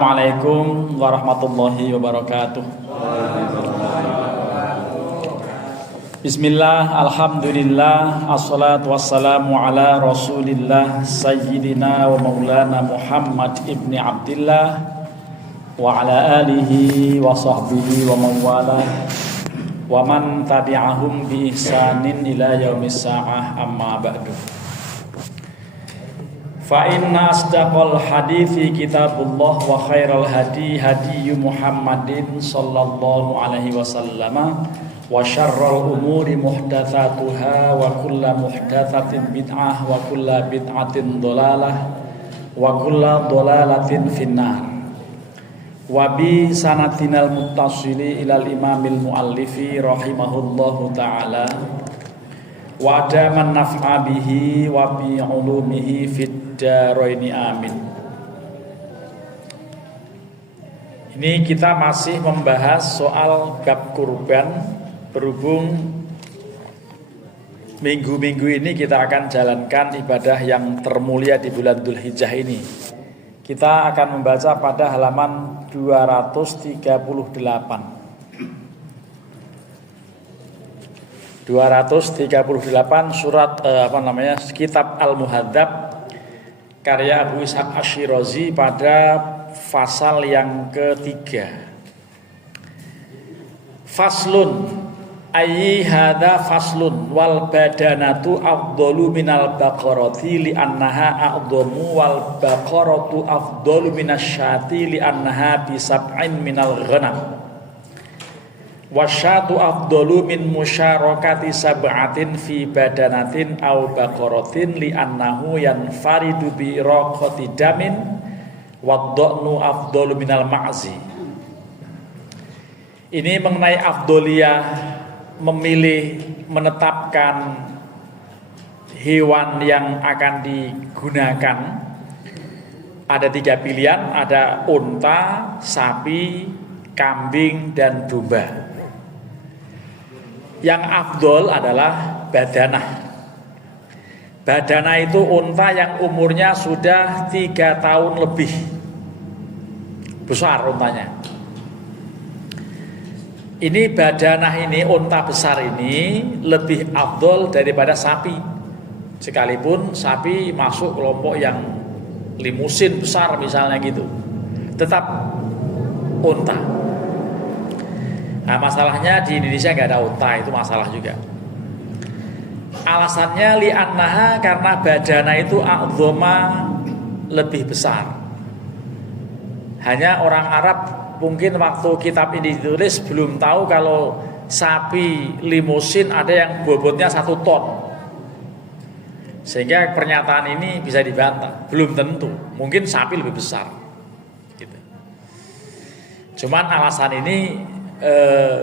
Assalamualaikum warahmatullahi wabarakatuh. Bismillah, alhamdulillah, assalatu wassalamu ala rasulillah Sayyidina wa maulana Muhammad ibni Abdillah wa ala alihi wa sahbihi wa mawala wa man tabi'ahum bi ihsanin ila yaumis sa'ah, amma ba'du. Fa inna asdaqal hadithi kitabullah wa khairal hadi hadi Muhammadin sallallahu alaihi wasallam wa syarrul umuri muhdatsatuha wa kullu muhdatsatin bid'ah wa kullu bid'atin dhalalah wa kullu dhalalatin finnar. Wa bi sanatinal muttasili ilal imamil muallifi rahimahullahu ta'ala wa adaman naf'a bihi wa bi ulumihi fid daraini amin. Ini kita masih membahas soal bab kurban, berhubung minggu-minggu ini kita akan jalankan ibadah yang termulia di bulan Dzulhijjah ini. Kita akan membaca pada halaman 238 surat Kitab Al-Muhadzab karya Abu Ishaq Ash-Shirazi pada pasal yang ketiga. Faslun ayyi hadza faslun wal badanatu afdalu minal baqarati li annaha a'dhamu wal baqaratu afdalu minasyati li annaha bi sab'in minal ghanam. Wasyatu afdalu min musyarakati sab'atin fi badanatin aw baqaratin li annahu yanfaridu bi raqati damin wadda'nu afdalu minal ma'zi. Ini mengenai afdoliyah memilih menetapkan hewan yang akan digunakan. Ada 3 pilihan, ada unta, sapi, kambing dan domba. Yang afdol adalah badanah. Badanah itu unta yang umurnya sudah 3 tahun lebih. Besar untanya. Ini badanah ini, unta besar ini lebih afdol daripada sapi. Sekalipun sapi masuk kelompok yang limusin besar misalnya gitu, tetap unta. Nah, masalahnya di Indonesia gak ada unta, itu masalah juga. Alasannya li'annaha, karena badana itu a'dhoma, lebih besar. Hanya orang Arab mungkin waktu kitab ini ditulis belum tahu kalau sapi limusin ada yang bobotnya 1 ton. Sehingga pernyataan ini bisa dibantah, belum tentu. Mungkin sapi lebih besar gitu. Cuman alasan ini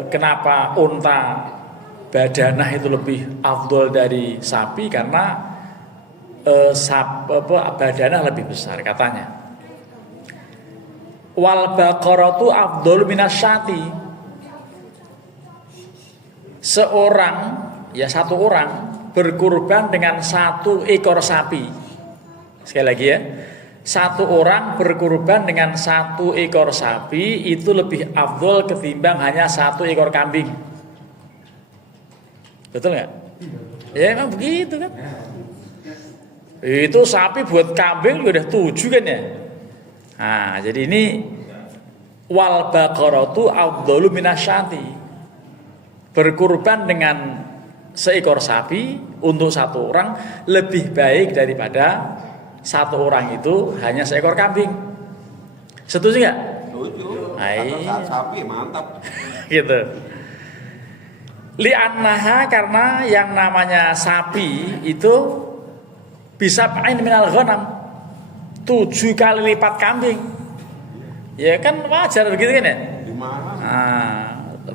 kenapa unta badanah itu lebih afdol dari sapi, karena badanah lebih besar katanya. Wal baqaratu afdol minasyati. Satu orang berkurban dengan 1 ekor sapi. Sekali lagi ya. 1 orang berkurban dengan 1 ekor sapi itu lebih afdol ketimbang hanya 1 ekor kambing. Betul nggak? Ya emang begitu kan? Itu sapi buat kambing udah 7 kan ya? Nah, jadi ini wal baqaratu afdalu minasyati. Berkurban dengan seekor sapi untuk 1 orang lebih baik daripada 1 orang itu hanya seekor kambing. Setuju nggak? Setuju. Kata sapi mantap. Gitu. Li'annaha, karena yang namanya sapi itu bisa pain minal ghanam, 7 kali lipat kambing. Ya kan wajar begitu kan ya?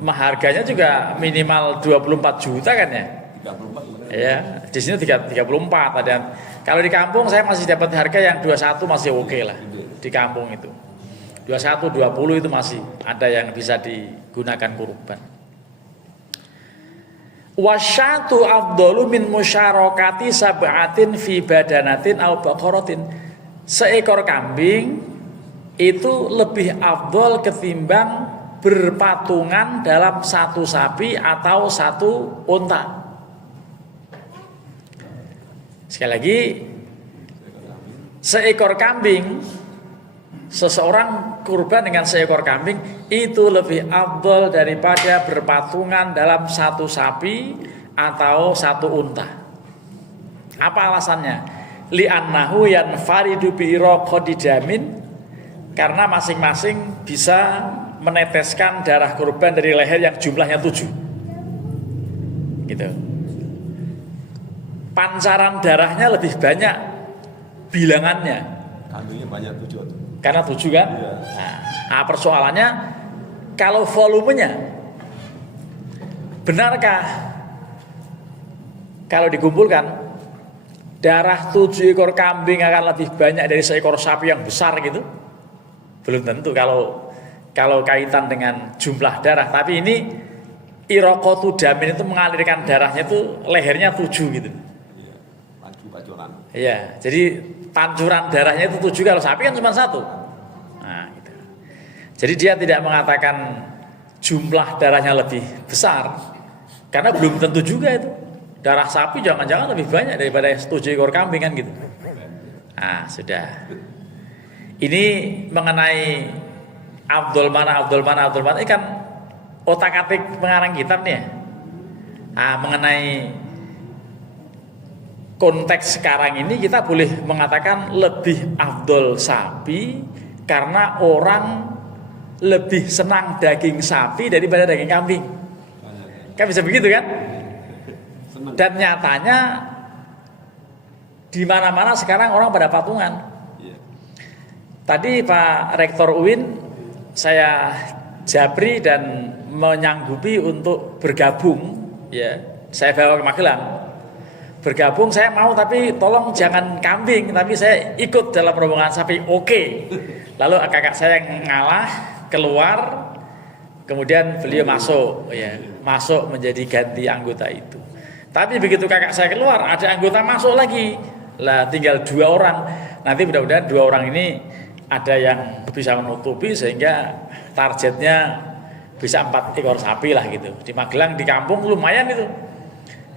Nah, harganya juga minimal 24 juta kan ya? 34. Ya, di sini 34 ada. Kalau di kampung saya masih dapat harga yang 21 masih oke lah. Di kampung itu 21, 20 itu masih ada yang bisa digunakan kurban. Wasyatu afdalu min musyarakati sab'atin fi badanatin aw baqaratin. Seekor kambing itu lebih afdol ketimbang berpatungan dalam satu sapi atau satu unta. Sekali lagi, seekor kambing, seseorang kurban dengan seekor kambing itu lebih afdol daripada berpatungan dalam satu sapi atau satu unta. Apa alasannya? Li'annahu yanfaridu bi'iraqadidamin, karena masing-masing bisa meneteskan darah kurban dari leher yang jumlahnya 7. Gitu. Pancaran darahnya lebih banyak bilangannya. Kambingnya banyak 7. Karena 7 kan? Iya. Nah, persoalannya kalau volumenya, benarkah kalau dikumpulkan darah 7 ekor kambing akan lebih banyak dari seekor sapi yang besar gitu? Belum tentu kalau kaitan dengan jumlah darah. Tapi ini iraqatu damin itu mengalirkan darahnya itu lehernya 7 gitu. Iya, pancuran. Iya, jadi pancuran darahnya itu 7, kalau sapi kan cuma 1. Nah, gitu. Jadi dia tidak mengatakan jumlah darahnya lebih besar, karena belum tentu juga itu. Darah sapi jangan-jangan lebih banyak daripada 7 ekor kambing kan gitu. Nah, sudah. Ini mengenai Abdul mana ini kan otak-atik pengarang kitab nih ya. Nah, mengenai konteks sekarang ini kita boleh mengatakan lebih afdol sapi karena orang lebih senang daging sapi daripada daging kambing. Kan bisa begitu kan? Dan nyatanya di mana-mana sekarang orang pada patungan. Tadi Pak Rektor UIN saya japri dan menyanggupi untuk bergabung, ya. Saya bawa ke Magelang. Bergabung saya mau, tapi tolong jangan kambing, tapi saya ikut dalam rombongan sapi. Oke. Lalu kakak saya ngalah, keluar, kemudian beliau masuk, ya, masuk menjadi ganti anggota itu. Tapi begitu kakak saya keluar, ada anggota masuk lagi. Lah tinggal 2 orang. Nanti mudah-mudahan 2 orang ini ada yang bisa menutupi sehingga targetnya bisa 4 ekor sapi lah gitu. Di Magelang, di kampung lumayan itu.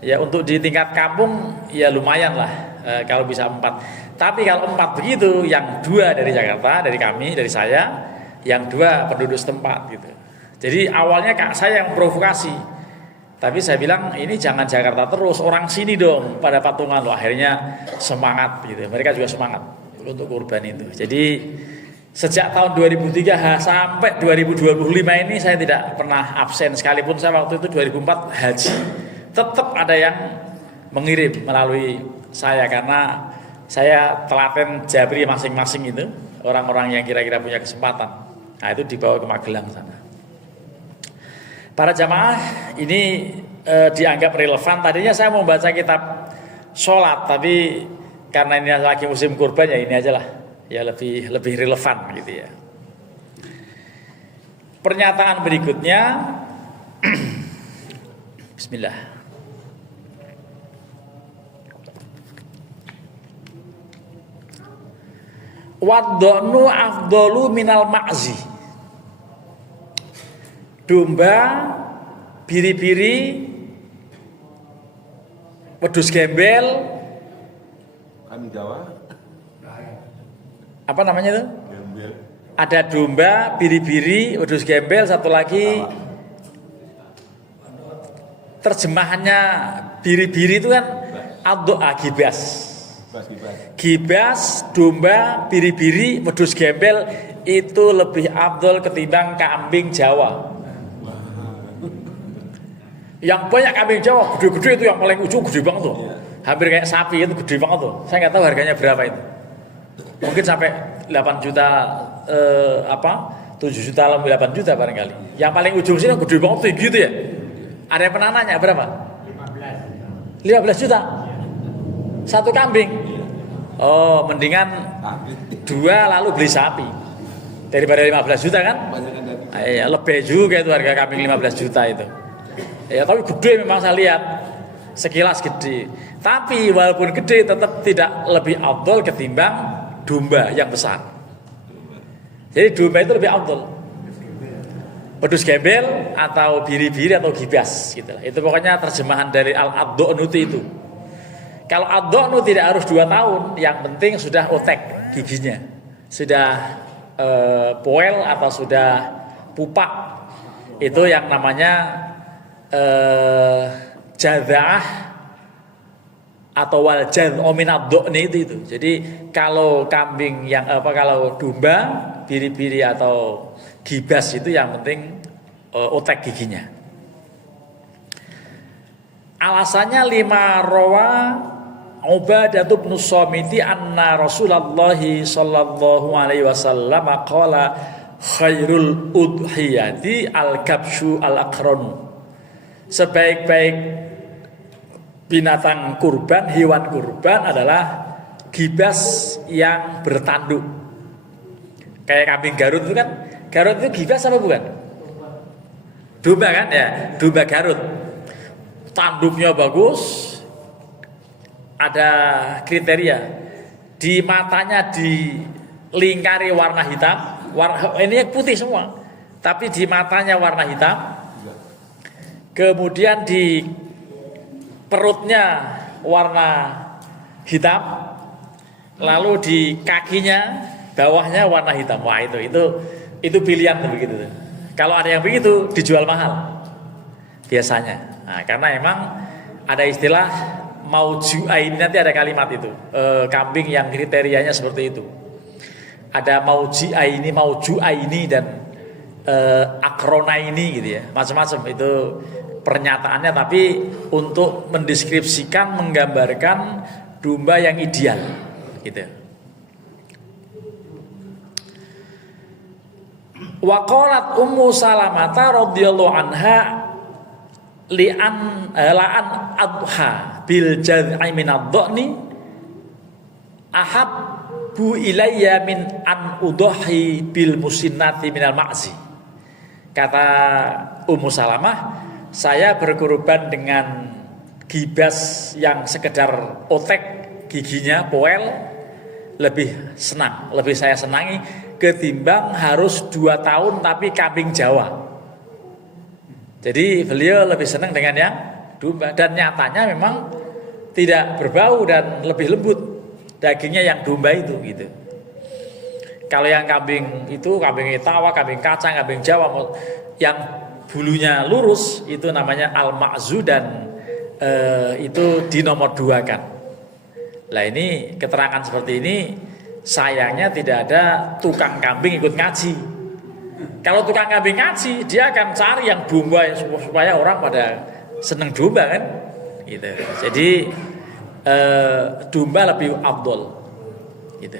Ya untuk di tingkat kampung ya lumayan lah kalau bisa 4. Tapi kalau 4 begitu, yang 2 dari Jakarta, dari kami, dari saya, yang 2 penduduk setempat gitu. Jadi awalnya kak saya yang provokasi. Tapi saya bilang ini jangan Jakarta terus, orang sini dong pada patungan loh. Akhirnya semangat gitu. Mereka juga semangat untuk kurban itu. Jadi sejak tahun 2003 sampai 2025 ini saya tidak pernah absen, sekalipun saya waktu itu 2004 haji, tetap ada yang mengirim melalui saya karena saya telaten Jabri masing-masing itu, orang-orang yang kira-kira punya kesempatan. Nah itu dibawa ke Magelang sana. Para jamaah ini dianggap relevan. Tadinya saya mau baca kitab sholat, tapi karena ini lagi musim kurban ya ini aja lah, ya lebih relevan gitu ya. Pernyataan berikutnya, Bismillah. Waddonu afdolu minal ma'zi. Domba, biri-biri, wedhus gembel, Kambing Jawa. apa namanya itu? Gembel. Ada domba, biri-biri, wedhus gembel, satu lagi terjemahannya biri-biri itu kan gibas. Gibas, domba, biri-biri, wedhus gembel itu lebih afdol ketimbang kambing Jawa. Yang banyak kambing Jawa gede-gede itu yang paling ujung gede banget tuh. Hampir kayak sapi itu gede banget tuh. Saya nggak tahu harganya berapa itu. Mungkin sampai 8 juta 7 juta lebih 8 juta barangkali. Yang paling ujung sini gede banget tuh gitu ya. Ada yang pernah nanya berapa? 15 juta. Satu kambing. Oh, mendingan 2 lalu beli sapi daripada 15 juta kan? Ya, lebih juga itu harga kambing 15 juta itu. Ya, tapi gede memang saya lihat, sekilas gede. Tapi walaupun gede tetap tidak lebih afdol ketimbang domba yang besar. Jadi domba itu lebih afdol. Wedhus gembel atau biri-biri atau gibas gitu. Itu pokoknya terjemahan dari al-adhonu itu. Kalau adhonu tidak harus 2 tahun, yang penting sudah otek giginya. Sudah poel atau sudah pupak. Itu yang namanya jadza'ah atau waljad min ad-dhani itu. Jadi kalau kambing yang kalau domba biri-biri atau gibas itu yang penting otek giginya. Alasannya 5 rawa Ubadah bin Samiti anna Rasulullah sallallahu alaihi wasallam qala khairul udhiyati al-kabshu al-aqranu. Sebaik-baik binatang kurban, hewan kurban adalah gibas yang bertanduk. Kayak kambing Garut itu kan. Garut itu gibas apa bukan? Domba kan ya, domba Garut. Tanduknya bagus, ada kriteria. Di matanya dilingkari warna hitam, ini putih semua. Tapi di matanya warna hitam. Kemudian di perutnya warna hitam. Lalu di kakinya bawahnya warna hitam. Wah, itu pilihan begitu. Kalau ada yang begitu dijual mahal biasanya. Nah, karena emang ada istilah mauju'ain, nanti ada kalimat itu. Kambing yang kriterianya seperti itu. Ada mauju'aini dan akronaini gitu ya. Macam-macam itu pernyataannya, tapi untuk mendeskripsikan, menggambarkan domba yang ideal gitu. Wa qalat Ummu Salamah radhiyallahu anha la'an adha bil jad'i min ad-dhani ahabbu ilayya min an udhi bil musinnati minal ma'zi. Kata Ummu Salamah, saya berkorban dengan gibas yang sekedar otek giginya poel lebih senang, lebih saya senangi ketimbang harus 2 tahun tapi kambing Jawa. Jadi beliau lebih senang dengan yang domba, dan nyatanya memang tidak berbau dan lebih lembut dagingnya yang domba itu gitu. Kalau yang kambing itu, kambing Itawa, kambing kacang, kambing Jawa yang bulunya lurus itu namanya al-ma'zu dan itu di nomor 2 kan. Lah ini keterangan seperti ini sayangnya tidak ada tukang kambing ikut ngaji. Kalau tukang kambing ngaji, dia akan cari yang domba supaya orang pada seneng domba kan, gitu. Jadi domba lebih afdol, gitu.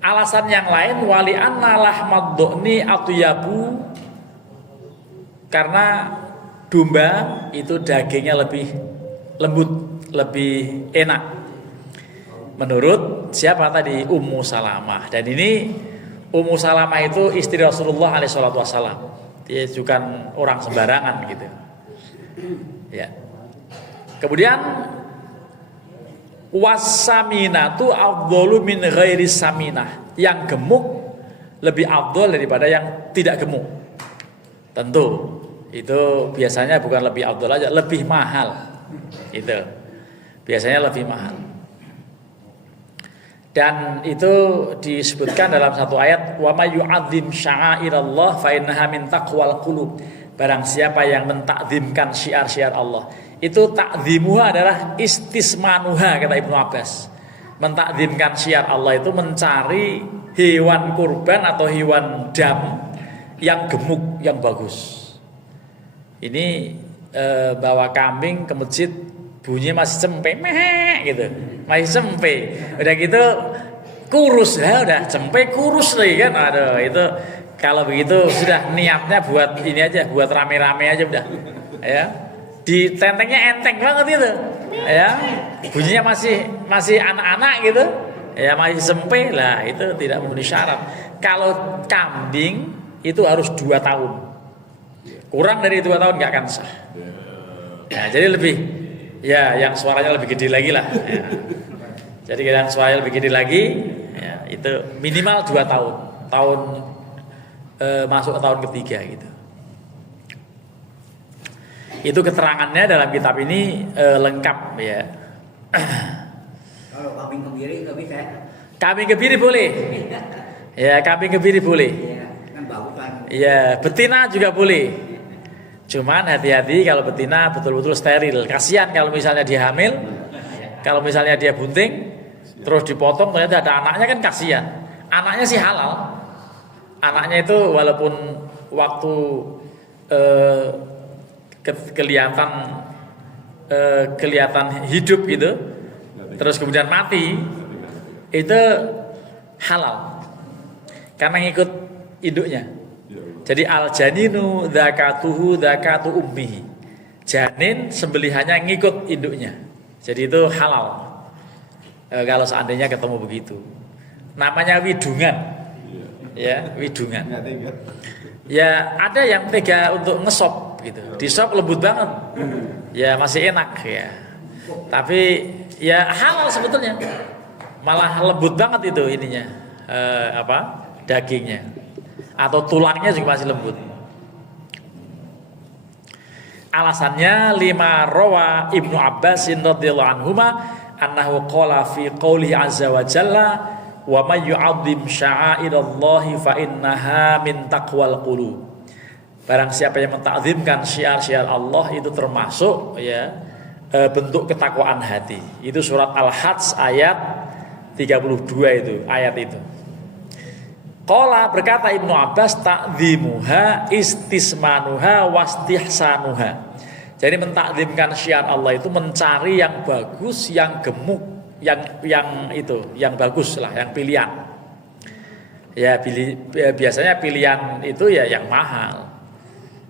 Alasan yang lain wali anna lahmad dhani atyabu, karena domba itu dagingnya lebih lembut, lebih enak. Menurut siapa tadi? Ummu Salamah. Dan ini Ummu Salamah itu istri Rasulullah SAW. Dia bukan orang sembarangan gitu. Ya. Kemudian wasaminatu afdalu min ghairi saminah. Yang gemuk lebih afdal daripada yang tidak gemuk. Tentu itu biasanya bukan lebih afdal aja, lebih mahal. Itu biasanya lebih mahal. Dan itu disebutkan dalam satu ayat, wa may yu'azzim sya'airallah fa innaha min taqwal qulub. Barang siapa yang mentakzimkan syiar-syiar Allah, itu takzimuha adalah istismanuha, kata Ibnu Abbas. Mentakzimkan syiar Allah itu mencari hewan kurban atau hewan dam yang gemuk, yang bagus. Ini bawa kambing ke masjid, bunyinya masih cempe, meh gitu, masih cempe. Udah gitu kurus ya, udah cempe kurus lagi kan. Aduh, itu kalau begitu sudah niatnya buat ini aja, buat rame-rame aja udah. Ya. Di tentengnya enteng banget itu. Ya. Bunyinya masih anak-anak gitu. Ya, masih cempe lah, itu tidak memenuhi syarat. Kalau kambing itu harus 2 tahun. Kurang dari 2 tahun nggak akan sah. Nah, jadi lebih, ya yang suaranya lebih gede lagi lah. Ya. Jadi kadang Suhail begini lagi, ya, itu minimal 2 tahun. Masuk ke tahun ketiga gitu. Itu keterangannya dalam kitab ini lengkap ya. Kalau kambing kebiri nggak bisa. Kambing kebiri boleh. Ya, kambing kebiri boleh. Iya, kan bagus kan. Ya, betina juga boleh. Cuman hati-hati kalau betina betul-betul steril. Kasihan kalau misalnya dia hamil, kalau misalnya dia bunting, terus dipotong ternyata ada anaknya kan kasihan. Anaknya sih halal. Anaknya itu walaupun waktu kelihatan hidup gitu, terus kemudian mati, itu halal karena ngikut induknya. Jadi al janinu zakatuhu zakatu ummihi. Janin sembelihannya ngikut induknya. Jadi itu halal. Kalau seandainya ketemu begitu. Namanya widungan. Ya, widungan. Ya, ada yang tega untuk ngesop gitu. Disop lembut banget. Ya, masih enak ya. Tapi ya halal sebetulnya. Malah lembut banget itu ininya. Dagingnya. Atau tulangnya juga masih lembut. Alasannya lima rawa Ibnu Abbas radhiyallahu anhuma annahu qala fi qouli azza wa jalla wa may yu'azzim sya'airallahi fa innaha min taqwal qulub. Barang siapa yang mentakzimkan syiar-syiar Allah itu termasuk ya bentuk ketakwaan hati. Itu surat Al-Hajj ayat 32 itu, ayat itu. Qala berkata Ibnu Abbas ta'dzimuha istismanuha wastihsanuha. Jadi mentakzimkan syiar Allah itu mencari yang bagus, yang gemuk, yang bagus lah, yang pilihan. Ya biasanya pilihan itu ya yang mahal.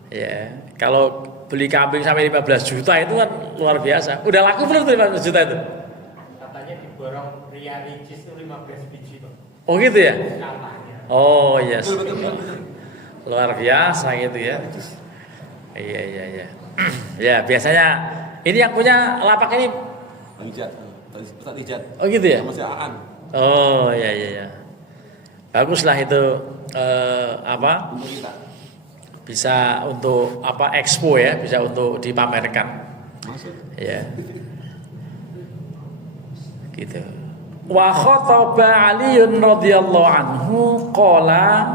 Ya, kalau beli kambing sampai 15 juta itu kan luar biasa. Udah laku belum 15 juta itu? Katanya diborong Ria Ricis itu 15 biji, Pak. Oh gitu ya? Katanya. Oh yes, luar biasa gitu ya. Iya. Ya biasanya ini yang punya lapak ini. Ustaz Ijat. Oh gitu ya? Masih Aan. Oh iya. Baguslah itu bisa untuk expo ya, bisa untuk dipamerkan. Masuk. Ya. Gitu. Wa khataba Aliun radhiyallahu anhu qala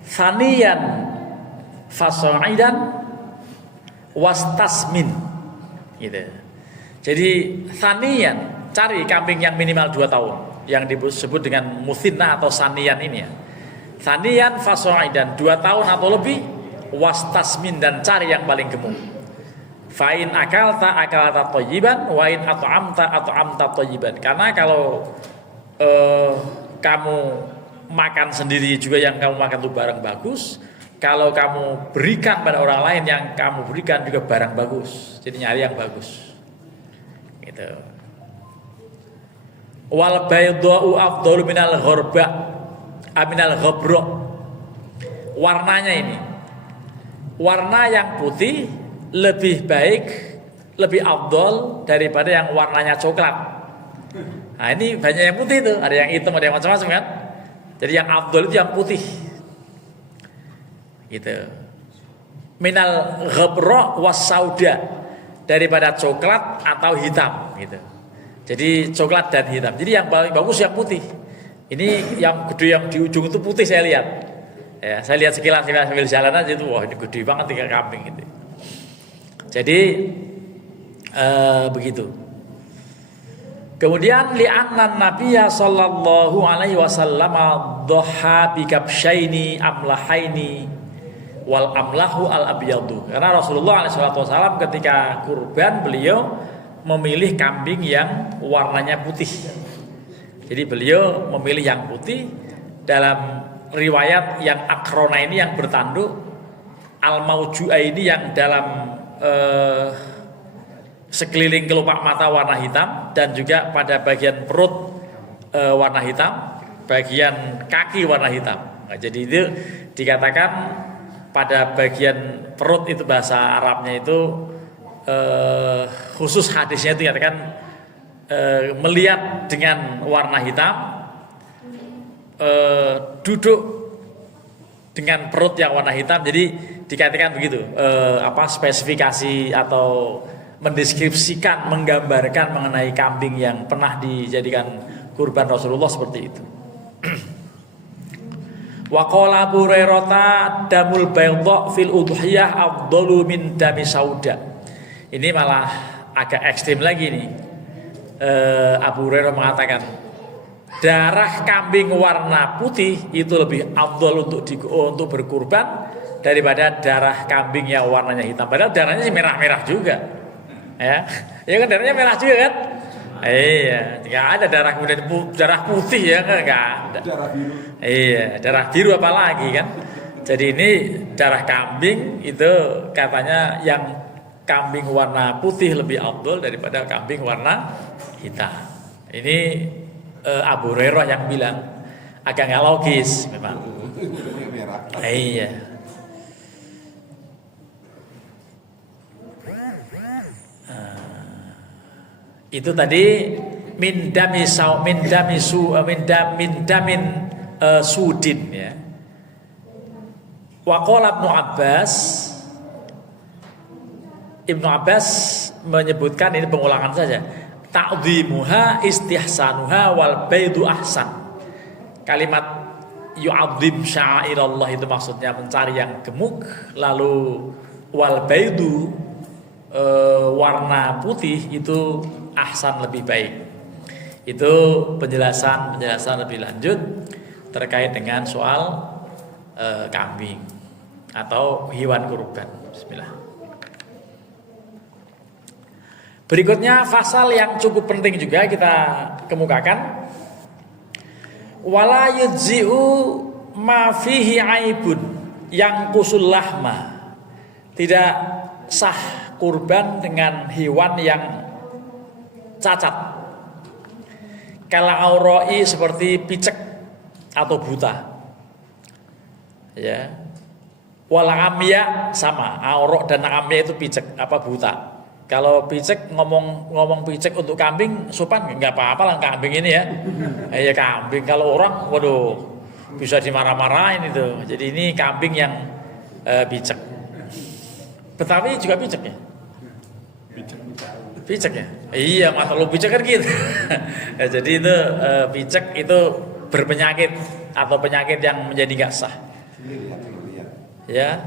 saniyan fasa'idan wastasmin gitu. Jadi saniyan cari kambing yang minimal 2 tahun yang disebut dengan musinna atau saniyan ini ya. Saniyan fasa'idan 2 tahun atau lebih wastasmin dan cari yang paling gemuk. Fa'in akalta thayyiban wa in at'amta thayyiban. Karena kalau kamu makan sendiri juga yang kamu makan itu barang bagus, kalau kamu berikan pada orang lain yang kamu berikan juga barang bagus. Jadi nyari yang bagus. Gitu. Wal baydha'u afdalu minal ghabra. Warnanya ini. Warna yang putih lebih baik, lebih afdol daripada yang warnanya coklat. Nah ini banyak yang putih itu, ada yang hitam, ada yang macam-macam kan. Jadi yang afdol itu yang putih. Gitu. Minal ghabra was sauda, daripada coklat atau hitam gitu. Jadi coklat dan hitam. Jadi yang paling bagus yang putih. Ini yang gede yang di ujung itu putih saya lihat. Ya, saya lihat sekilas sambil jalan aja itu, wah ini gede banget tiga kambing gitu. Jadi begitu. Kemudian li'anna Nabiyya sallallahu alaihi wasallam dhaha bi kabsyaini amlahaini wal amlahu al abyadu. Karena Rasulullah alaihi wasallam ketika kurban beliau memilih kambing yang warnanya putih. Jadi beliau memilih yang putih. Dalam riwayat yang akrona ini yang bertanduk, al mauju'a ini yang dalam sekeliling kelopak mata warna hitam, dan juga pada bagian perut warna hitam, bagian kaki warna hitam. Nah, jadi itu dikatakan pada bagian perut itu bahasa Arabnya itu khusus hadisnya itu dikatakan melihat dengan warna hitam, duduk dengan perut yang warna hitam. Jadi dikatakan begitu, spesifikasi atau mendeskripsikan, menggambarkan mengenai kambing yang pernah dijadikan kurban Rasulullah seperti itu. Wa qala Abu Hurairah damul baydha fil udhiyah afdalu min dami sauda. Ini malah agak ekstrim lagi nih. Abu Hurairah mengatakan darah kambing warna putih itu lebih afdal untuk berkurban daripada darah kambing yang warnanya hitam. Padahal darahnya sih merah-merah juga. Ya kan darahnya merah juga kan? Iya, nggak ada darah putih ya, nggak ada. Darah biru. Iya, darah biru apalagi kan. Jadi ini darah kambing itu katanya yang kambing warna putih lebih afdal daripada kambing warna hitam. Ini Abu Hurairah yang bilang, agak nggak logis memang. Merah. Iya. Itu tadi min damin sudin ya. Wa qala Ibnu Abbas menyebutkan, ini pengulangan saja, ta'dhimuha istihsanuha wal baidu ahsan. Kalimat yu'adzim sya'airallah itu maksudnya mencari yang gemuk, lalu wal baidu warna putih itu ahsan lebih baik. Itu penjelasan lebih lanjut terkait dengan soal kambing atau hewan kurban. Bismillah. Berikutnya pasal yang cukup penting juga kita kemukakan. Wala yujzi'u ma fihi aibun yang kusul lahma. Tidak sah kurban dengan hewan yang cacat. Kala auroi seperti picek atau buta. Ya. Wala amya sama, aurok dan amya itu picek apa buta. Kalau picek ngomong picek untuk kambing sopan nggak apa-apa lah kambing ini ya. Ya kambing, kalau orang waduh bisa dimarah-marahin itu. Jadi ini kambing yang picek. Betawi juga picek ya? Picek ya? Iya, masa lu picek kan gitu. Ya, jadi itu picek itu berpenyakit atau penyakit yang menjadi nggak sah. Ya,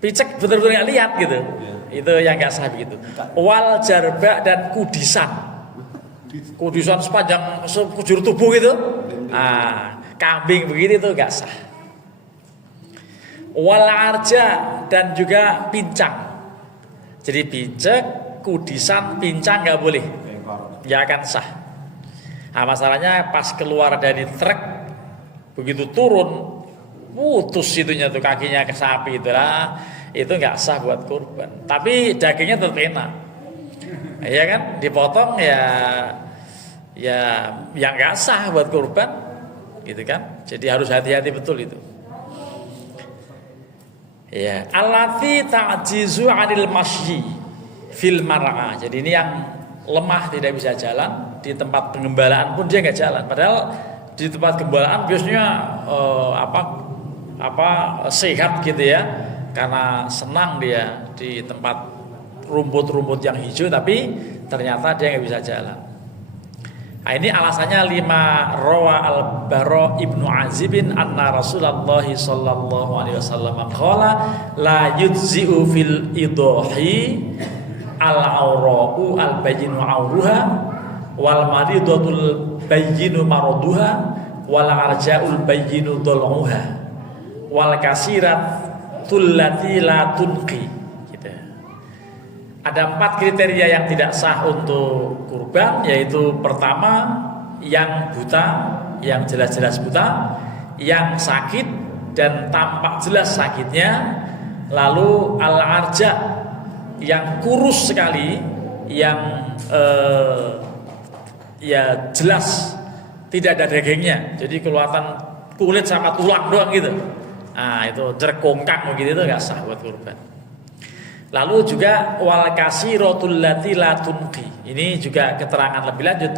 picek betul-betul nggak lihat gitu. Itu yang nggak sah begitu. Wal jarba dan kudisan sepanjang sekujur tubuh gitu. Kambing begitu itu nggak sah. Wal arja dan juga pincang. Jadi picek, kudisan, pincang nggak boleh, nggak akan sah. Nah, masalahnya pas keluar dari truk, begitu turun, putus itunya tuh kakinya ke sapi itulah, itu nggak sah buat kurban. Tapi dagingnya tetap enak, ya kan? Dipotong ya nggak sah buat kurban, gitu kan? Jadi harus hati-hati betul itu. Ya, allati ta'jizu 'anil masyi fil mar'a. Jadi ini yang lemah tidak bisa jalan, di tempat penggembalaan pun dia nggak jalan. Padahal di tempat gembalaan biasanya sehat gitu ya. Karena senang dia di tempat rumput-rumput yang hijau, tapi ternyata dia nggak bisa jalan. Nah, ini alasannya 5 rawa al-Bara ibnu Azibin anna Rasulullah sallallahu alaihi wasallam qala la yujzi'u fil idahi al-aura'u al-bayyinu auruha wal maridatul bayyinu maraduha wal arja'ul bayyinu dhal'uha wal kasiratul lati la tunqi. Gitu. Ada 4 kriteria yang tidak sah untuk kurban, yaitu pertama yang buta, yang jelas-jelas buta, yang sakit dan tampak jelas sakitnya, lalu al-arja yang kurus sekali, yang ya jelas tidak ada dagingnya, jadi kelihatan kulit sama tulang doang gitu. Nah itu jerkongkang begitu itu nggak sah buat kurban. Lalu juga wal kasiratul lati la tunqi. Ini juga keterangan lebih lanjut.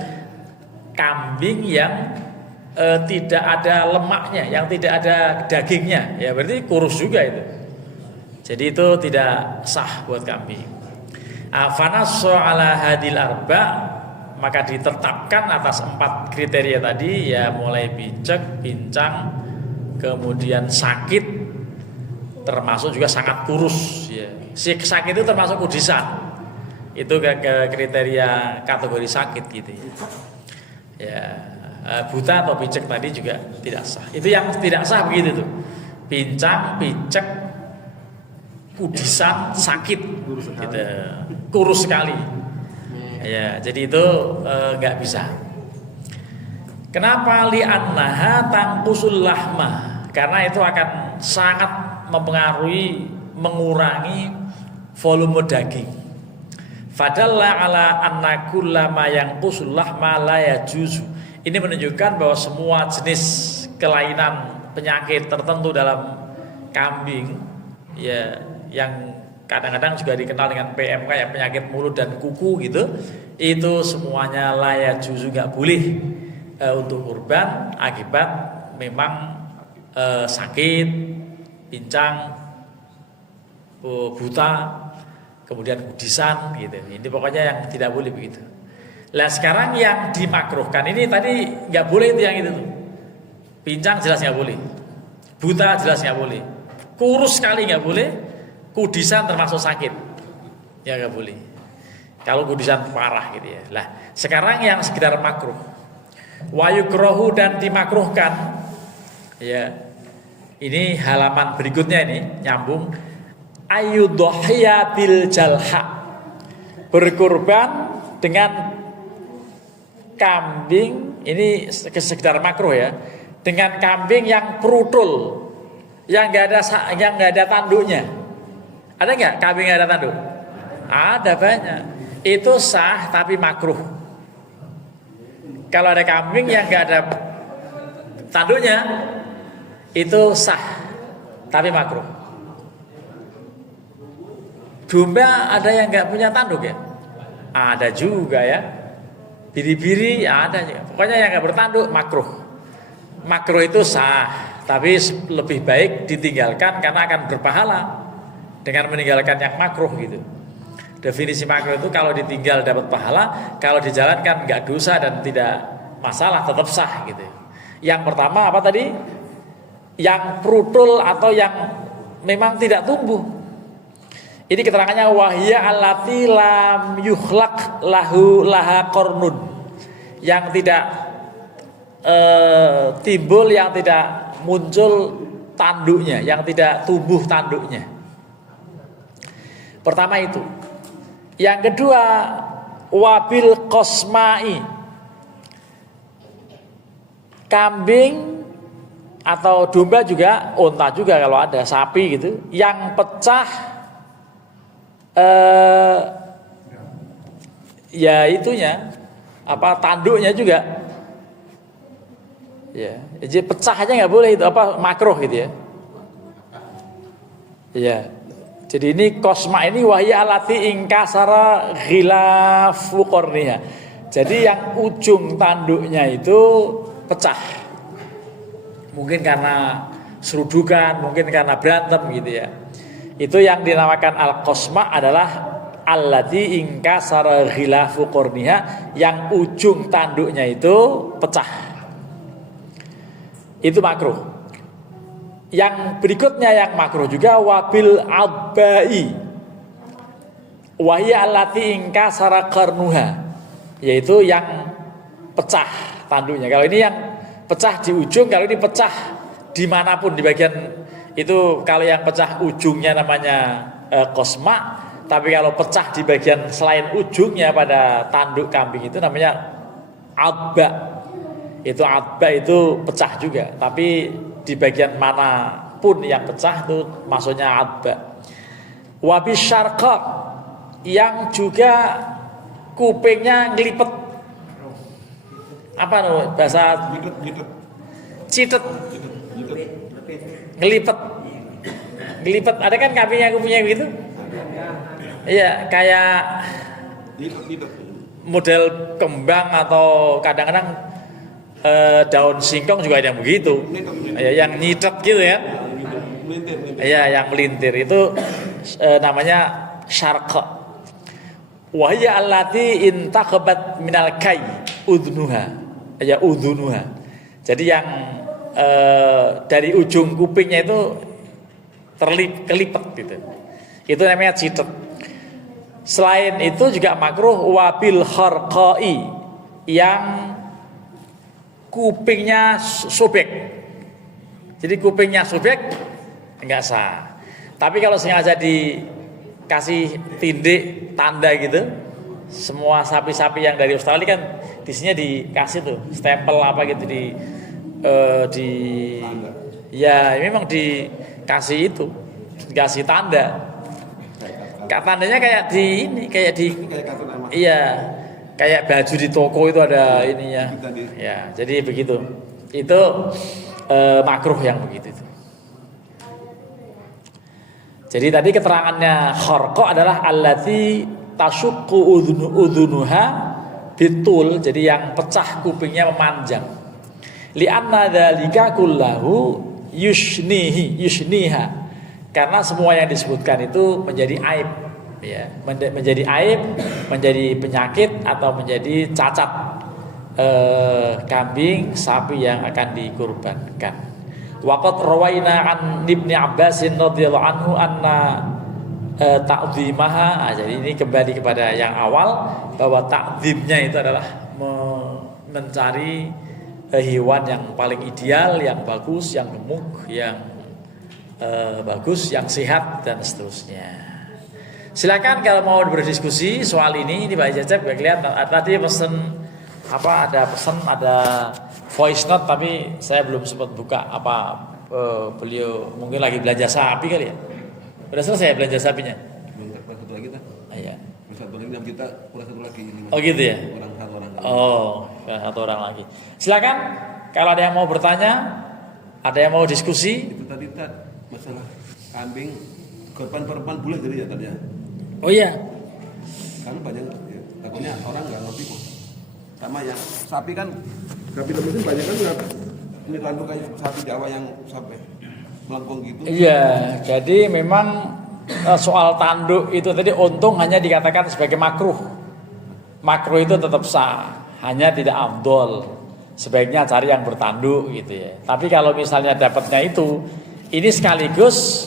Kambing yang tidak ada lemaknya, yang tidak ada dagingnya, ya berarti kurus juga itu. Jadi itu tidak sah buat kambing. Afanasso ala hadil arba, maka ditetapkan atas 4 kriteria tadi, ya mulai picek, pincang, kemudian sakit, termasuk juga sangat kurus. Ya. Si sakit itu termasuk kudisan, itu ke kriteria kategori sakit gitu ya. Ya, buta atau picek tadi juga tidak sah. Itu yang tidak sah begitu tuh. Pincang, picek, kudisan, sakit, gitu. Kurus sekali. Ya, jadi itu nggak bisa. Kenapa li'annaha tangkusul lahma? Karena itu akan sangat mempengaruhi, mengurangi volume daging. Fadalla ala anna kullama yang qusul lahma la yajuzu. Ini menunjukkan bahwa semua jenis kelainan penyakit tertentu dalam kambing, ya yang kadang-kadang juga dikenal dengan PMK, ya penyakit mulut dan kuku gitu, itu semuanya la yajuzu, nggak boleh untuk kurban akibat memang sakit, pincang, buta, kemudian kudisan gitu. Ini pokoknya yang tidak boleh begitu. Lah sekarang yang dimakruhkan ini tadi nggak boleh itu yang itu tuh. Pincang jelas nggak boleh, buta jelas nggak boleh, kurus sekali nggak boleh, kudisan termasuk sakit ya nggak boleh. Kalau kudisan parah gitu ya. Lah sekarang yang sekedar makruh, wayukrohu dan dimakruhkan, ya ini halaman berikutnya ini nyambung. Ayudhhiya bil jalha, berkurban dengan kambing, ini sekedar makruh ya, dengan kambing yang perutul, yang nggak ada tanduknya. Ada nggak kambing yang ada tanduk? Ada banyak. Itu sah tapi makruh. Kalau ada kambing yang nggak ada tanduknya, itu sah tapi makruh. Domba ada yang nggak punya tanduk ya? Ada juga ya. Biri-biri ada juga. Pokoknya yang nggak bertanduk makruh. Makruh itu sah, tapi lebih baik ditinggalkan karena akan berpahala dengan meninggalkan yang makruh gitu. Definisi makruh itu kalau ditinggal dapat pahala, kalau dijalankan nggak dosa dan tidak masalah, tetap sah gitu. Yang pertama apa tadi? Yang prutul atau yang memang tidak tumbuh. Ini keterangannya wahya allati lam yukhlaq laha qarnun, yang tidak timbul, yang tidak muncul tanduknya, yang tidak tumbuh tanduknya. Pertama itu. Yang kedua wabil qasma'i, kambing atau domba juga, unta juga kalau ada, sapi gitu, yang pecah ya itunya apa tanduknya juga, ya jadi pecah aja nggak boleh, itu apa makruh gitu ya. Ya jadi ini kosma ini wahya alati ingkasara ghilafu qarniha, jadi yang ujung tanduknya itu pecah, mungkin karena serudukan, mungkin karena berantem gitu ya. Itu yang dinamakan al-qasma adalah allati inkasara ghilafu qarniha, yang ujung tanduknya itu pecah. Itu makruh. Yang berikutnya yang makruh juga wabil abbai, wahya allati inkasara qarnuha, yaitu yang pecah tanduknya. Kalau ini yang pecah di ujung, kalau ini pecah dimanapun di bagian itu. Kalau yang pecah ujungnya namanya qasma, tapi kalau pecah di bagian selain ujungnya pada tanduk kambing itu namanya adba. Itu adba itu pecah juga, tapi di bagian mana pun yang pecah itu maksudnya adba. Wabis syarqa, yang juga kupingnya ngelipet, apa nih bahasa citet, ngelipet. Ada kan kambing yang kupingnya begitu? Iya, kayak model kembang atau kadang-kadang daun singkong juga ada yang begitu. Ya, yang nyitet gitu ya. Iya, yang melintir itu namanya syarqa. Wa hiya allati intaqabat minal kai udnuha. Ya udhunuha. Jadi yang dari ujung kupingnya itu kelipet gitu. Itu namanya citet. Selain itu juga makruh wabil kharqai yang kupingnya sobek. Jadi kupingnya sobek enggak sah. Tapi kalau sengaja dikasih tindik tanda gitu, semua sapi-sapi yang dari Australia kan di sini dikasih tuh stempel apa gitu di ya memang dikasih itu, dikasih tanda. Tandanya kayak di ini, kayak di iya, kayak baju di toko itu ada ininya. Ya, jadi begitu. Itu makruh yang begitu itu. Jadi tadi keterangannya kharqa adalah allati tasyuqqu udhunuha bitul, jadi yang pecah kupingnya memanjang. Li'anna dzalika kullahu yushniha. Karena semua yang disebutkan itu menjadi aib, ya, menjadi aib, menjadi penyakit atau menjadi cacat kambing, sapi yang akan dikurbankan. Waqad rawaina an Ibnu Abbas radhiyallahu anhu anna ta'dhimaha. Jadi ini kembali kepada yang awal bahwa ta'dhimnya itu adalah mencari hewan yang paling ideal, yang bagus, yang gemuk, yang bagus, yang sehat dan seterusnya. Silakan kalau mau berdiskusi soal ini Pak Cecep. Lihat tadi pesan apa, ada pesan, ada voice note tapi saya belum sempat buka apa beliau mungkin lagi belanja sapi kali ya. Udah selesai belanja sapinya? Belum, satu lagi dah. Iya. Satu lagi dan kita kurang satu lagi ini. Oh gitu ya? Satu orang. Oh, satu orang lagi. Silakan kalau ada yang mau bertanya, ada yang mau diskusi. Itu tadi masalah kambing korban perempuan boleh jadi ya tadi ya. Oh iya. Karena banyak ya, takutnya orang nggak ngerti kok. Sama yang sapi kan, sapi temen banyak kan juga ini tanduk kayak sapi Jawa yang sampai melengkung gitu. Iya, jadi memang soal tanduk itu tadi untung hanya dikatakan sebagai makruh. Makruh itu tetap sah, hanya tidak afdol. Sebaiknya cari yang bertanduk gitu ya. Tapi kalau misalnya dapatnya itu, ini sekaligus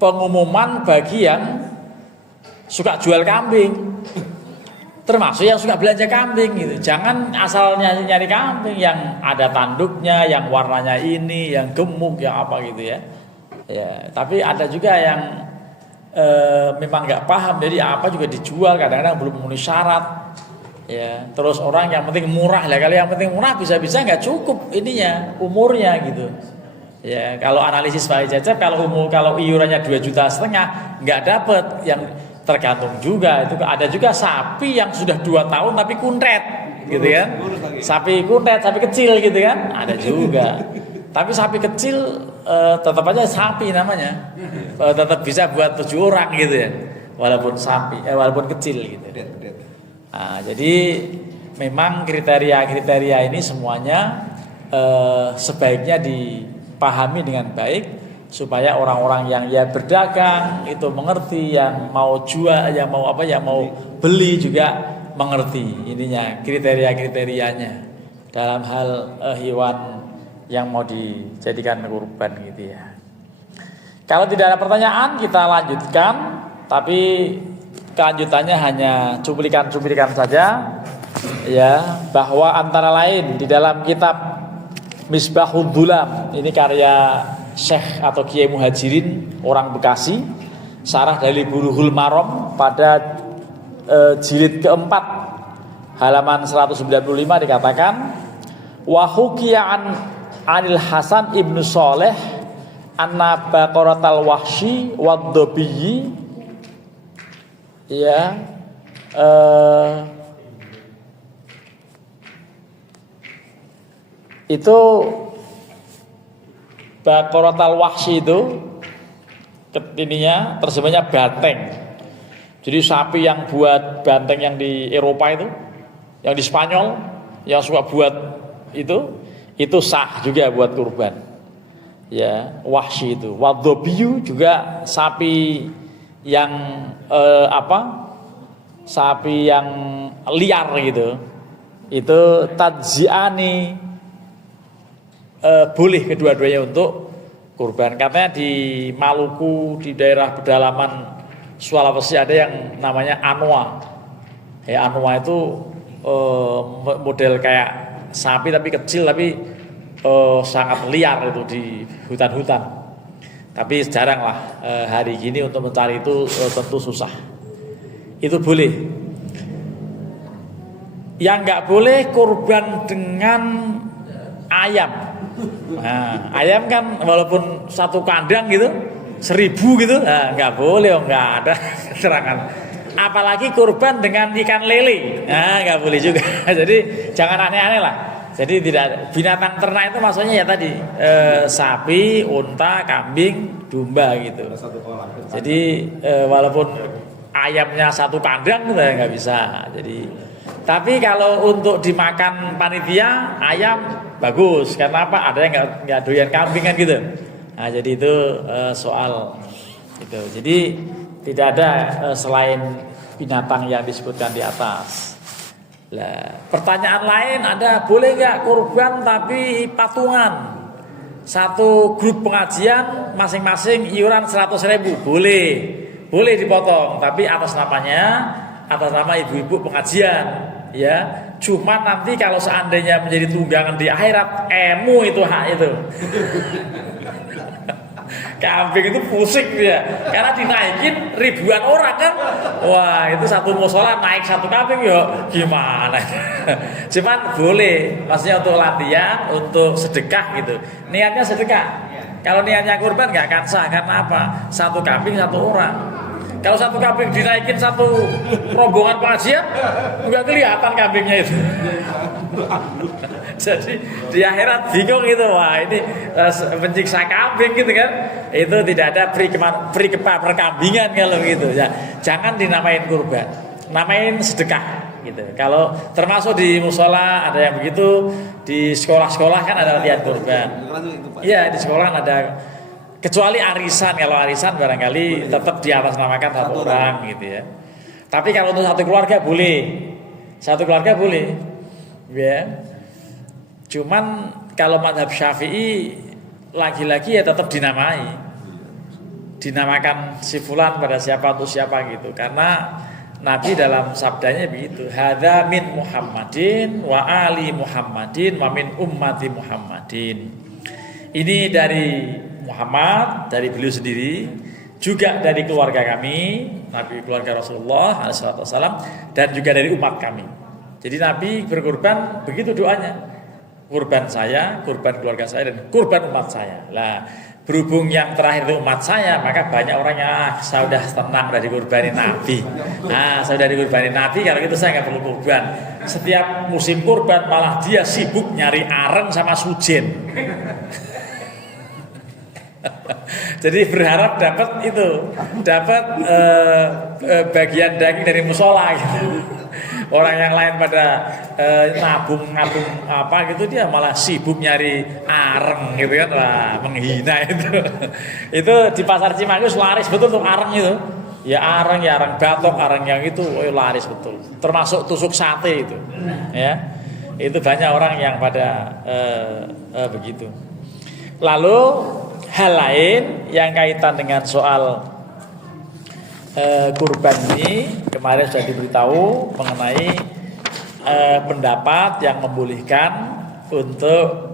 pengumuman bagi yang suka jual kambing, termasuk yang suka belanja kambing gitu. Jangan asal nyari kambing yang ada tanduknya, yang warnanya ini, yang gemuk, yang apa gitu ya. Ya, tapi ada juga yang memang nggak paham, jadi apa juga dijual, kadang-kadang belum memenuhi syarat. Ya, terus orang yang penting murah lah, kalau yang penting murah bisa-bisa nggak cukup ininya umurnya gitu. Ya, kalau analisis Pak Cecep, kalau iurannya 2,5 juta nggak dapet, yang tergantung juga itu. Ada juga sapi yang sudah 2 tahun tapi kuntet gitu kan, sapi kuntet, sapi kecil gitu kan, ada juga. Tapi sapi kecil tetap aja sapi namanya, tetap bisa buat 7 orang gitu ya, walaupun sapi, walaupun kecil gitu. Nah, jadi memang kriteria ini semuanya sebaiknya dipahami dengan baik supaya orang-orang yang ya berdagang itu mengerti, yang mau jual, yang mau apa, yang mau beli juga mengerti ininya, kriteria-kriterianya dalam hal hewan yang mau dijadikan kurban gitu ya. Kalau tidak ada pertanyaan kita lanjutkan, tapi kelanjutannya hanya cuplikan-cuplikan saja ya, bahwa antara lain di dalam kitab Misbahul Dhulam, ini karya Syekh atau Kiai Muhajirin orang Bekasi, syarah dari Bulughul Maram pada jilid keempat halaman 195 dikatakan wa hukiyan anil Hasan ibnu Sholeh anna baqaratal wahsyi wad-dabiyyi ya itu Baqaratal Wahsyi itu ininya terjemahnya bateng. Jadi sapi yang buat banteng yang di Eropa itu, yang di Spanyol, yang suka buat itu sah juga buat kurban. Ya, wahsy itu. Wadhabiyu juga sapi yang sapi yang liar gitu. Itu tadziani boleh kedua-duanya untuk kurban. Katanya di Maluku, di daerah pedalaman Sulawesi ada yang namanya anoa. Ya, anoa itu model kayak sapi tapi kecil tapi sangat liar itu di hutan-hutan. Tapi jarang lah hari gini untuk mencari itu tentu susah. Itu boleh. Yang nggak boleh kurban dengan ayam. Nah, ayam kan walaupun satu kandang gitu 1.000 gitu, nah, nggak boleh, nggak ada keterangan. Apalagi kurban dengan ikan lele, nah nggak boleh juga. Jadi jangan aneh-aneh lah. Jadi tidak binatang ternak itu maksudnya ya tadi sapi, unta, kambing, domba gitu. Jadi walaupun ayamnya satu kandang gitu nggak bisa. Jadi tapi kalau untuk dimakan panitia ayam bagus. Karena apa? Ada yang nggak doyan kambing kan gitu. Nah, jadi itu soal itu. Jadi tidak ada selain binatang yang disebutkan di atas. Lah, pertanyaan lain ada, boleh nggak kurban tapi patungan? Satu grup pengajian masing-masing iuran 100.000, boleh dipotong, tapi atas nama ibu-ibu pengajian, ya. Cuma nanti kalau seandainya menjadi tunggangan di akhirat, itu hak itu. Kambing itu pusing dia, karena dinaikin ribuan orang kan. Wah, itu satu musola naik satu kambing ya gimana? Cuman boleh, maksudnya untuk latihan, untuk sedekah gitu. Niatnya sedekah. Kalau niatnya kurban nggak akan sah, karena apa? Satu kambing satu orang. Kalau satu kambing dinaikin satu rombongan pengajian, nggak kelihatan kambingnya itu. Jadi di akhirat bingung itu, wah ini menyiksa kambing gitu kan. Itu tidak ada perkambingan kalau gitu ya. Jangan dinamain kurban, namain sedekah gitu. Kalau termasuk di musola ada yang begitu, di sekolah-sekolah kan ada latihan kurban. Iya, di sekolah kan ada. Kecuali arisan, kalau arisan barangkali tetap di atas namakan satu orang gitu ya. Tapi kalau untuk satu keluarga boleh, ya. Cuman kalau mazhab Syafi'i lagi-lagi ya tetap dinamakan si fulan pada siapa untuk siapa gitu. Karena Nabi dalam sabdanya begitu, hadza min Muhammadin wa ali Muhammadin wa min ummati Muhammadin. Ini dari Muhammad, dari beliau sendiri, juga dari keluarga kami, Nabi keluarga Rasulullah SAW, dan juga dari umat kami. Jadi Nabi berkurban begitu doanya, kurban saya, kurban keluarga saya, dan kurban umat saya. Lah, berhubung yang terakhir itu umat saya, maka banyak orang yang saya sudah tenang dari kurbanin Nabi. Nah, saya sudah dikurbanin Nabi, kalau gitu saya nggak perlu kurban. Setiap musim kurban malah dia sibuk nyari areng sama sujen. Jadi berharap dapat bagian daging dari musola gitu. Orang yang lain pada nabung apa gitu, dia malah sibuk nyari areng gitu kan. Wah, menghina itu. Itu di pasar Cimanggis laris betul tuh areng itu. Ya areng batok, areng yang itu laris betul. Termasuk tusuk sate itu. Ya. Itu banyak orang yang pada begitu. Lalu hal lain yang kaitan dengan soal kurban ini, kemarin sudah diberitahu mengenai pendapat yang membolehkan untuk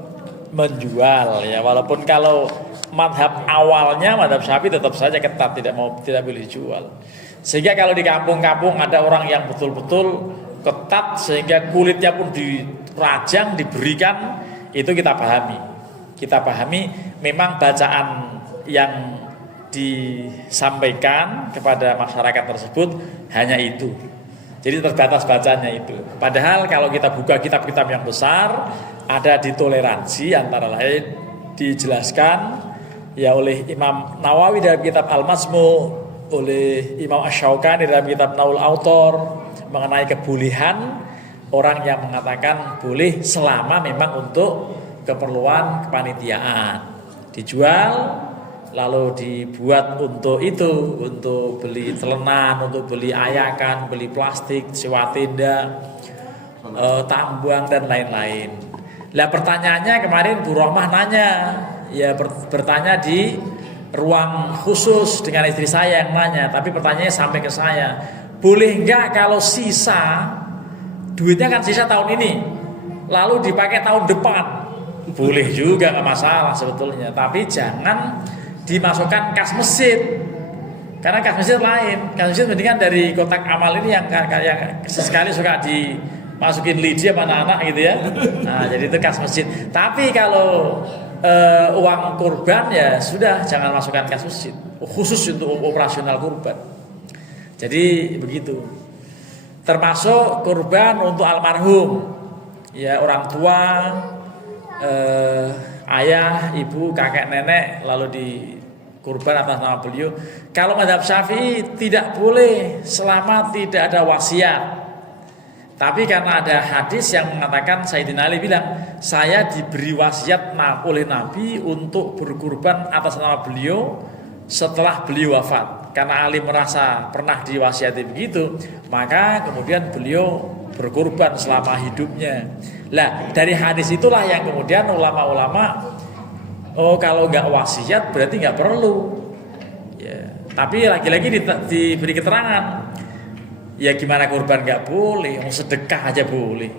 menjual ya, walaupun kalau madhab awalnya madhab Syafi'i tetap saja ketat, tidak boleh dijual. Sehingga kalau di kampung-kampung ada orang yang betul-betul ketat sehingga kulitnya pun dirajang, diberikan, itu kita pahami memang bacaan yang disampaikan kepada masyarakat tersebut hanya itu. Jadi terbatas bacanya itu. Padahal kalau kita buka kitab-kitab yang besar, ada ditoleransi, antara lain dijelaskan ya oleh Imam Nawawi dalam kitab Al-Majmu' oleh Imam Asy-Syaukani dalam kitab Naul Autor mengenai kebolehan orang yang mengatakan boleh selama memang untuk keperluan kepanitiaan, dijual lalu dibuat untuk itu, untuk beli telenan, untuk beli ayakan, beli plastik, sewa tenda, tambang dan lain-lain. Lah pertanyaannya kemarin Bu Rohmah nanya, ya bertanya di ruang khusus dengan istri saya yang nanya, tapi pertanyaannya sampai ke saya, boleh nggak kalau sisa duitnya kan sisa tahun ini lalu dipakai tahun depan? Boleh juga, nggak masalah sebetulnya, tapi jangan dimasukkan kas masjid, karena kas masjid lain. Kas masjid mendingan dari kotak amal ini yang sesekali suka dimasukin lidi sama anak-anak gitu ya. Nah jadi itu kas masjid. Tapi kalau uang kurban ya sudah, jangan masukkan kas masjid, khusus untuk operasional kurban. Jadi begitu. Termasuk kurban untuk almarhum, ya orang tua, ayah, ibu, kakek, nenek, lalu di kurban atas nama beliau. Kalau mazhab Syafi'i tidak boleh selama tidak ada wasiat. Tapi karena ada hadis yang mengatakan, Sayyidina Ali bilang, saya diberi wasiat oleh Nabi untuk berkurban atas nama beliau setelah beliau wafat. Karena Ali merasa pernah diwasiati begitu, maka kemudian beliau berkurban selama hidupnya. Lah dari hadis itulah yang kemudian ulama-ulama, oh kalau nggak wasiat berarti nggak perlu. Ya, tapi lagi-lagi diberi keterangan. Ya gimana kurban nggak boleh, sedekah aja boleh.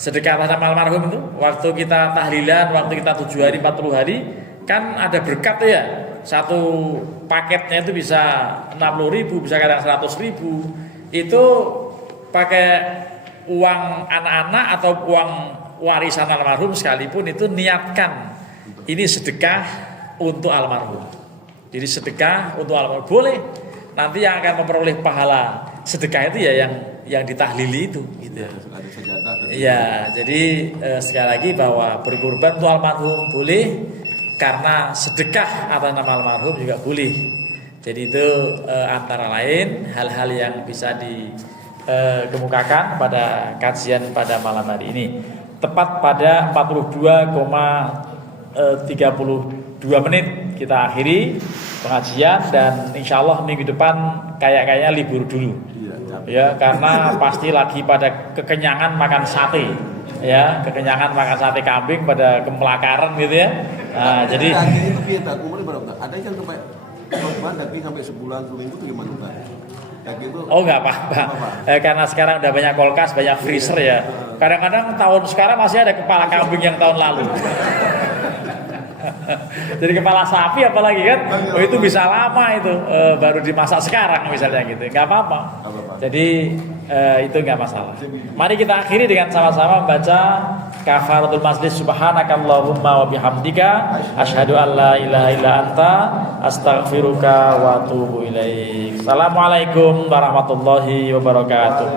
Sedekah atas nama almarhum itu, waktu kita tahlilan, waktu kita 7 hari, 40 hari, kan ada berkat tuh ya. Satu paketnya itu bisa 60.000, bisa kadang 100.000. Itu pakai uang anak-anak atau uang warisan almarhum sekalipun, itu niatkan ini sedekah untuk almarhum. Jadi sedekah untuk almarhum boleh. Nanti yang akan memperoleh pahala sedekah itu ya yang ditahlili itu gitu. Ya, jadi sekali lagi bahwa berkurban untuk almarhum boleh, karena sedekah atas nama almarhum juga boleh. Jadi itu antara lain hal-hal yang bisa dikemukakan pada kajian pada malam hari ini. Tepat pada 42,32 menit kita akhiri pengajian, dan insya Allah minggu depan kayaknya libur dulu. Ya, karena pasti lagi pada kekenyangan makan sate. Ya, kekenyangan makan sate kambing, pada kemelakaran gitu ya. Nah, jadi daging itu kita umurnya berapa? Ada yang sampai korban daging sampai sebulan, seminggu itu gimana Pak? Daging itu nggak apa-apa. Karena sekarang udah banyak kulkas, banyak freezer ya. Kadang-kadang tahun sekarang masih ada kepala kambing yang tahun lalu. Jadi kepala sapi apalagi kan, itu bisa lama itu, baru dimasak sekarang misalnya gitu, nggak apa-apa. Jadi itu nggak masalah. Mari kita akhiri dengan sama-sama membaca kafaratul majlis. Subhanakallahumma wa bihamdika asyhadu an la ilaha illa anta astaghfiruka wa atubu ilaik. Assalamualaikum warahmatullahi wabarakatuh.